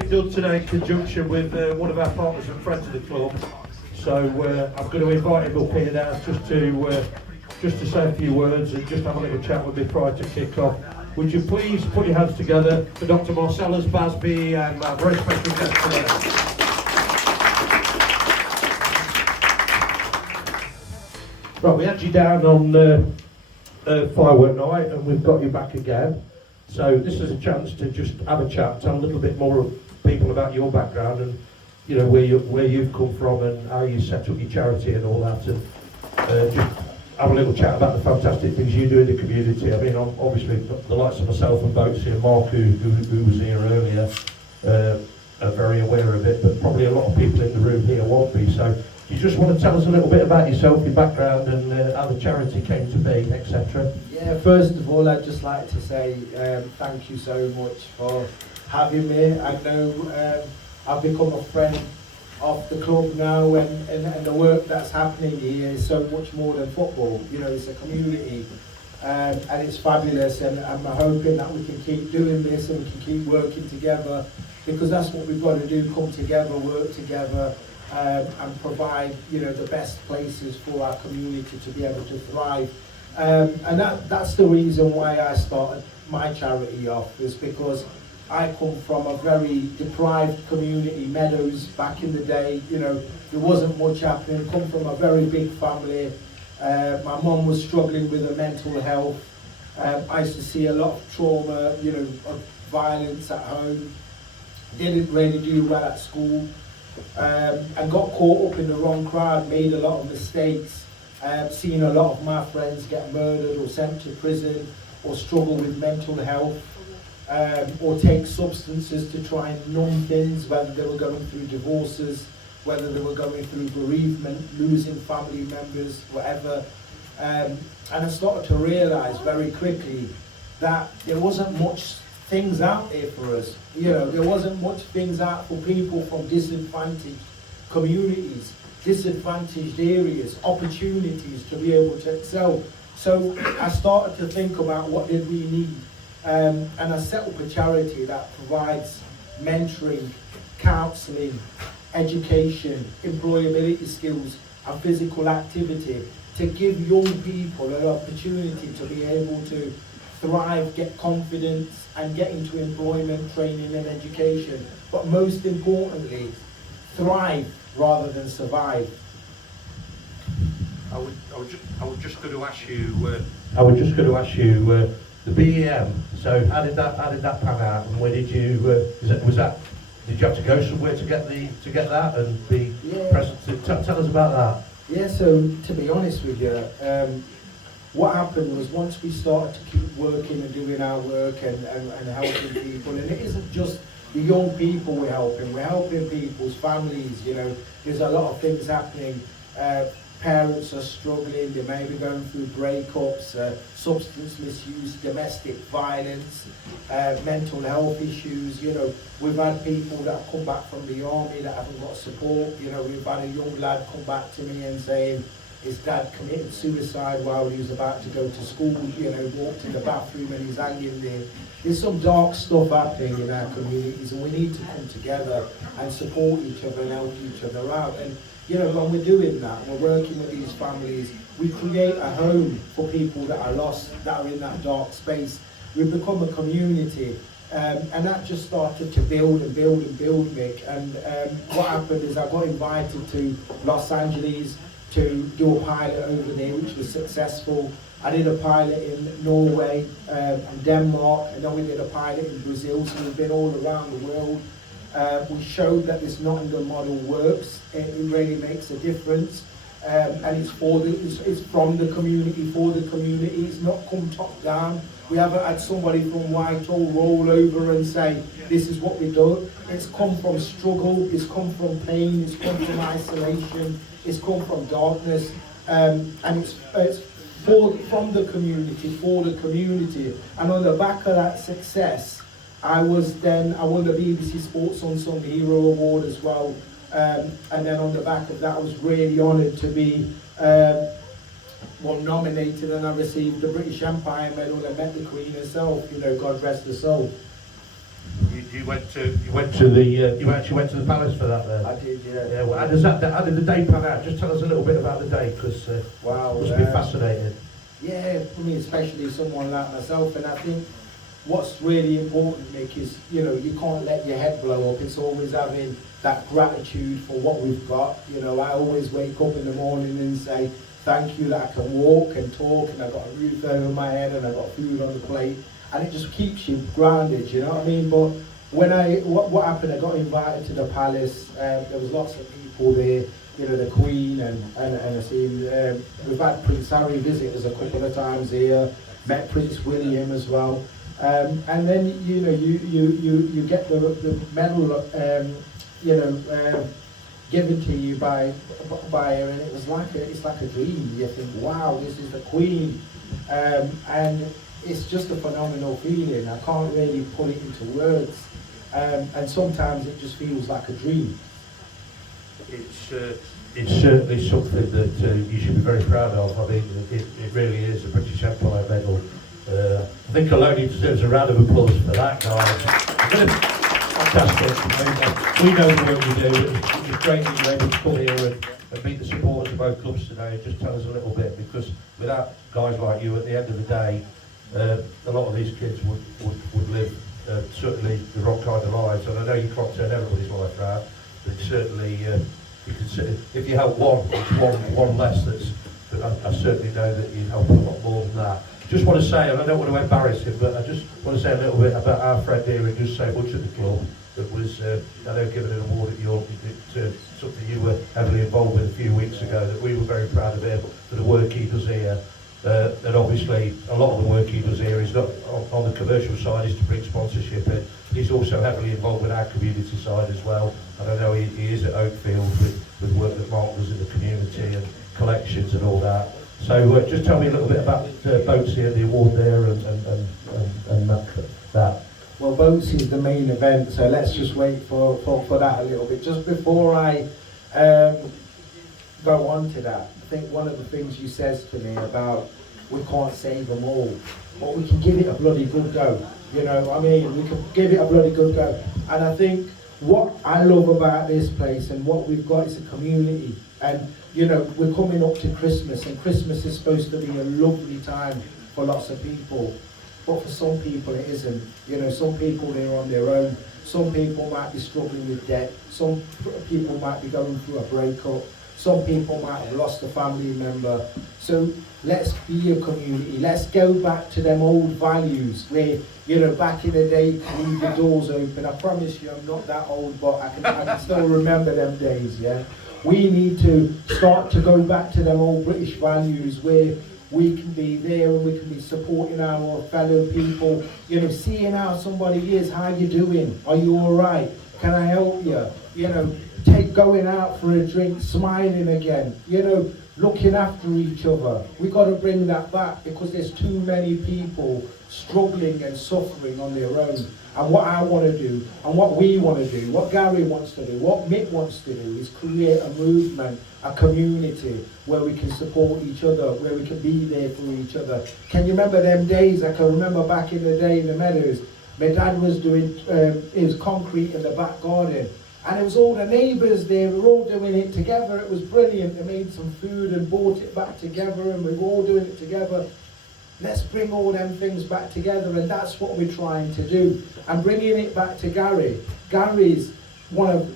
been done today in conjunction with one of our partners and friends of the club. So I'm going to invite him up here now just to say a few words and just have a little chat with me prior to kick-off. Would you please put your hands together for Dr. Marcellus Baz and my very special guest today. Right, we had you down on firework night and we've got you back again. So this is a chance to just have a chat, tell a little bit more of people about your background and you know where you've come from and how you set up your charity and all that, and just have a little chat about the fantastic things you do in the community. I mean, obviously the likes of myself and Boats here, Mark who was here earlier, are very aware of it, but probably a lot of people in the room here won't be. So do you just want to tell us a little bit about yourself, your background, and how the charity came to be, etc.? Yeah, first of all, I'd just like to say thank you so much for having me. I know I've become a friend of the club now, and the work that's happening here is so much more than football. You know, it's a community, and it's fabulous, and I'm hoping that we can keep doing this and we can keep working together, because that's what we've got to do, come together, work together, and provide, you know, the best places for our community to be able to thrive. And that's the reason why I started my charity off, is because I come from a very deprived community, Meadows, back in the day. You know, there wasn't much happening. Come from a very big family. My mum was struggling with her mental health. I used to see a lot of trauma, you know, of violence at home. Didn't really do well at school. And got caught up in the wrong crowd, made a lot of mistakes. Seen a lot of my friends get murdered or sent to prison or struggle with mental health, or take substances to try and numb things, whether they were going through divorces, whether they were going through bereavement, losing family members, whatever. And I started to realise very quickly that there wasn't much things out there for us. You know, there wasn't much things out for people from disadvantaged communities, disadvantaged areas, opportunities to be able to excel. So I started to think about what did we need, and I set up a charity that provides mentoring, counselling, education, employability skills and physical activity to give young people an opportunity to be able to thrive, get confidence and get into employment, training and education, but most importantly, thrive rather than survive. I was just going to ask you, the BEM. So how did that pan out, and where did you did you have to go somewhere to get that and be present? Tell us about that. Yeah. So to be honest with you, what happened was, once we started to keep working and doing our work and helping people, and it isn't just the young people we're helping people's families. You know, there's a lot of things happening. Parents are struggling, they may be going through breakups, substance misuse, domestic violence, mental health issues. You know, we've had people that have come back from the army that haven't got support. You know, we've had a young lad come back to me and saying his dad committed suicide while he was about to go to school. You know, walked in the bathroom and he's hanging there. There's some dark stuff happening in our communities, and we need to come together and support each other and help each other out. And you know, when we're doing that, we're working with these families, we create a home for people that are lost, that are in that dark space. We've become a community, and that just started to build and build and build, Mick. And what happened is I got invited to Los Angeles to do a pilot over there, which was successful. I did a pilot in Norway and Denmark, and then we did a pilot in Brazil, so we've been all around the world. We showed that this Nottingham model works. It really makes a difference, and it's from the community for the community. It's not come top down. We haven't had somebody from Whitehall roll over and say, this is what we do. It's come from struggle, it's come from pain, it's come from isolation, it's come from darkness, and it's from the community, for the community. And on the back of that success, I won the BBC Sports Unsung Hero Award as well, and then on the back of that I was really honoured to be nominated, and I received the British Empire Medal and met the Queen herself, you know, God rest her soul. You went to the you actually went to the palace for that then? I did, yeah. Yeah. Well, how did the day pan out? Just tell us a little bit about the day, because Wow, must be fascinating. Yeah, for me, especially someone like myself, and I think what's really important, Mick, is, you know, you can't let your head blow up. It's always having that gratitude for what we've got. You know, I always wake up in the morning and say, thank you that I can walk and talk, and I've got a roof over my head, and I've got food on the plate, and it just keeps you grounded, you know what I mean? But when what happened, I got invited to the palace, there was lots of people there, you know, the Queen, and I seen, we've had Prince Harry visit us a couple of times here, met Prince William as well, and then, you know, you get the medal, you know, given to you by her, and it's like a dream. You think, wow, this is the Queen, and it's just a phenomenal feeling. I can't really put it into words, and sometimes it just feels like a dream. It's certainly something that you should be very proud of. I mean, it really is a British Empire medal. I think alone he deserves a round of applause for that, guys. Fantastic. We know the work you do. It's great that you're able to come here and meet the supporters of both clubs today and just tell us a little bit, because without guys like you, at the end of the day, a lot of these kids would live certainly the wrong kind of lives. And I know you can't turn everybody's life around, but certainly you can say, if you help one less, I certainly know that you help a lot more than that. Just want to say, and I don't want to embarrass him, but I just want to say a little bit about our friend here who does so much at the club, that was, I know, given an award at York, something you were heavily involved with a few weeks ago, that we were very proud of him for the work he does here. And obviously, a lot of the work he does here is not on the commercial side, is to bring sponsorship in. He's also heavily involved with our community side as well. And I know he is at Oakfield with work that Mark does in the community and collections and all that. So just tell me a little bit about Boats here, the award there, and that. Well, Boats is the main event, so let's just wait for that a little bit. Just before I go on to that, I think one of the things you says to me about we can't save them all, but we can give it a bloody good go. You know, I mean, we can give it a bloody good go. And I think what I love about this place and what we've got is a community. And, you know, we're coming up to Christmas, and Christmas is supposed to be a lovely time for lots of people. But for some people it isn't. You know, some people, they're on their own. Some people might be struggling with debt. Some people might be going through a breakup. Some people might have lost a family member. So let's be a community. Let's go back to them old values where, you know, back in the day, leave the doors open. I promise you, I'm not that old, but I can still remember them days, yeah? We need to start to go back to them old British values where we can be there and we can be supporting our fellow people, you know, seeing how somebody is, how you doing, are you all right, can I help you, you know, going out for a drink, smiling again, you know, looking after each other. We got to bring that back, because there's too many people struggling and suffering on their own. And what I want to do, and what we want to do, what Gary wants to do, what Mick wants to do, is create a movement, a community where we can support each other, where we can be there for each other. Can you remember them days? I can remember back in the day in the meadows, my dad was doing his concrete in the back garden, and it was all the neighbours there, we were all doing it together. It was brilliant. They made some food and brought it back together, and we were all doing it together. Let's bring all them things back together, and that's what we're trying to do. And bringing it back to Gary. Gary's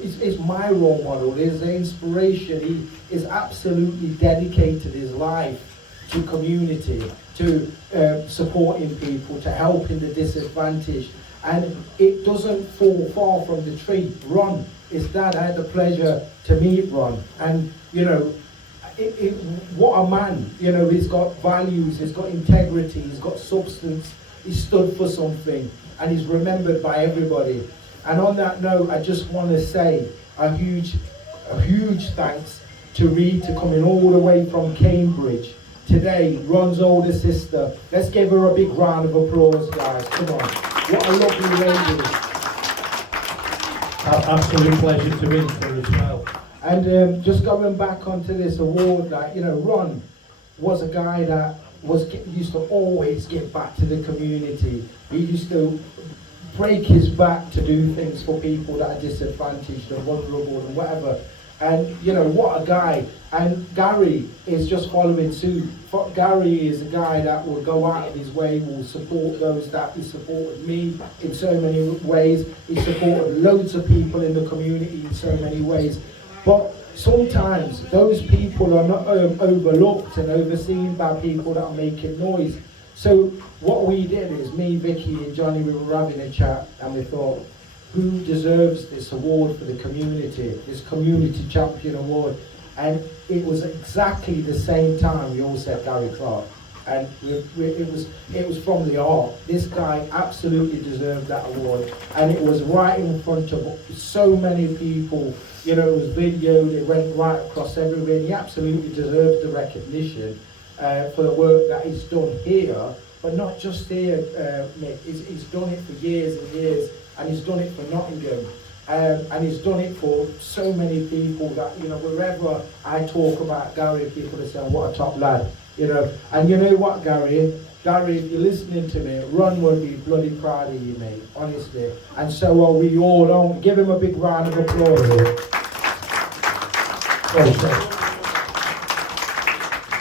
is my role model, is the inspiration. He is absolutely dedicated his life to community, to supporting people, to helping the disadvantaged. And it doesn't fall far from the tree. Ron, his dad, I had the pleasure to meet Ron. And, you know, what a man, you know, he's got values, he's got integrity, he's got substance, he stood for something, and he's remembered by everybody. And on that note, I just want to say a huge thanks to Rita, coming all the way from Cambridge today, Ron's older sister. Let's give her a big round of applause, guys, come on. What a lovely lady. Absolute pleasure to meet her as well. And just going back onto this award, that, you know, Ron was a guy that used to always give back to the community. He used to break his back to do things for people that are disadvantaged and vulnerable and whatever. And you know, what a guy. And Gary is just following suit. Gary is a guy that will go out of his way, will support those that he supported me in so many ways. He supported loads of people in the community in so many ways. But sometimes those people are not overlooked and overseen by people that are making noise. So what we did is, me, Vicky and Johnny, we were having a chat and we thought, who deserves this award for the community, this community champion award? And it was exactly the same time we all said Gary Clark. And it was from the heart. This guy absolutely deserved that award. And it was right in front of so many people. You know, it was videoed, it went right across everywhere. He absolutely deserves the recognition for the work that he's done here. But not just here, Mick. He's done it for years and years. And he's done it for Nottingham. And he's done it for so many people that, you know, wherever I talk about Gary, people are saying, what a top lad, you know. And you know what, Gary? Gary, if you're listening to me, Ron will be bloody proud of you, mate, honestly. And so are we all. Give him a big round of applause.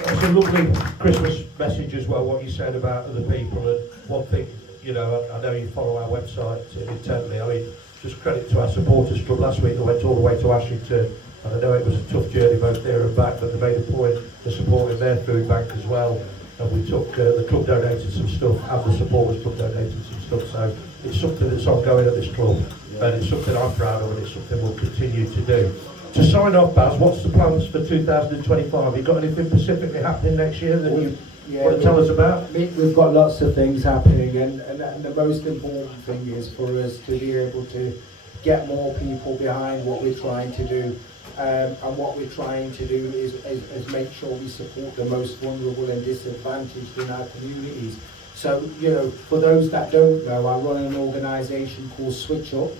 That's a lovely Christmas message as well, what you said about other people. And one thing, you know, I know you follow our website internally. I mean, just credit to our supporters club. Last week they went all the way to Ashington, and I know it was a tough journey both there and back, but they made a point of supporting their food bank as well. And we took, the club donated some stuff, and the supporters club donated some stuff. So it's something that's ongoing at this club, and it's something I'm proud of, and it's something we'll continue to do. To sign off, Baz, what's the plans for 2025? Have you got anything specifically happening next year that you want to tell us about? We've got lots of things happening, and the most important thing is for us to be able to get more people behind what we're trying to do. And what we're trying to do is make sure we support the most vulnerable and disadvantaged in our communities. So, you know, for those that don't know, I run an organisation called Switch Up.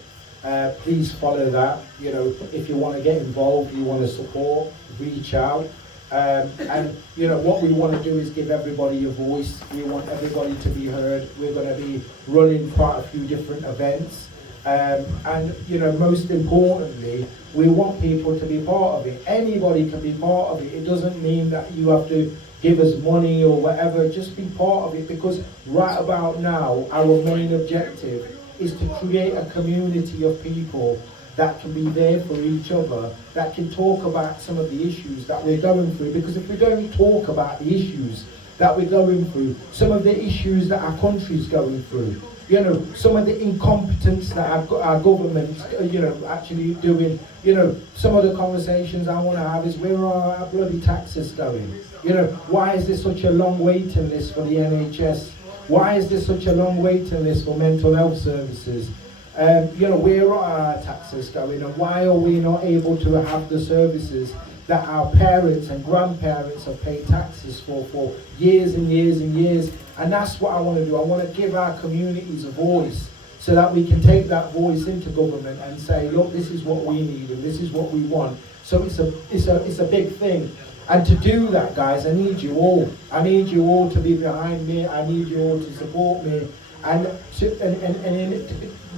Please follow that. You know, if you want to get involved, you want to support, reach out. And you know, what we want to do is give everybody a voice. We want everybody to be heard. We're going to be running quite a few different events. And you know, most importantly, we want people to be part of it. Anybody can be part of it. It doesn't mean that you have to give us money or whatever. Just be part of it, because right about now, our main objective is to create a community of people that can be there for each other, that can talk about some of the issues that we're going through. Because if we don't talk about the issues that we're going through, some of the issues that our country's going through, you know, some of the incompetence that our government, you know, actually doing, you know, some of the conversations I want to have is, where are our bloody taxes going? You know, why is there such a long waiting list for the NHS? Why is there such a long waiting list for mental health services? You know, where are our taxes going, and why are we not able to have the services that our parents and grandparents have paid taxes for years and years and years? And that's what I want to do. I want to give our communities a voice, so that we can take that voice into government and say, look, this is what we need and this is what we want. So it's a big thing. And to do that, guys, I need you all. I need you all to be behind me. I need you all to support me. And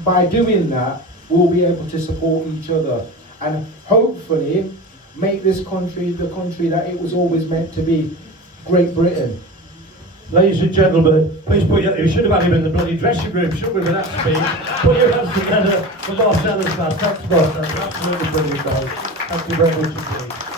by doing that, we'll be able to support each other and hopefully make this country the country that it was always meant to be, Great Britain. Ladies and gentlemen, please put your, you should have had him in the bloody dressing room, shouldn't we, with that speech? Put your hands together for Marcellus Baz. Thanks, Marcellus. Absolutely brilliant, guys. Thank you very much indeed.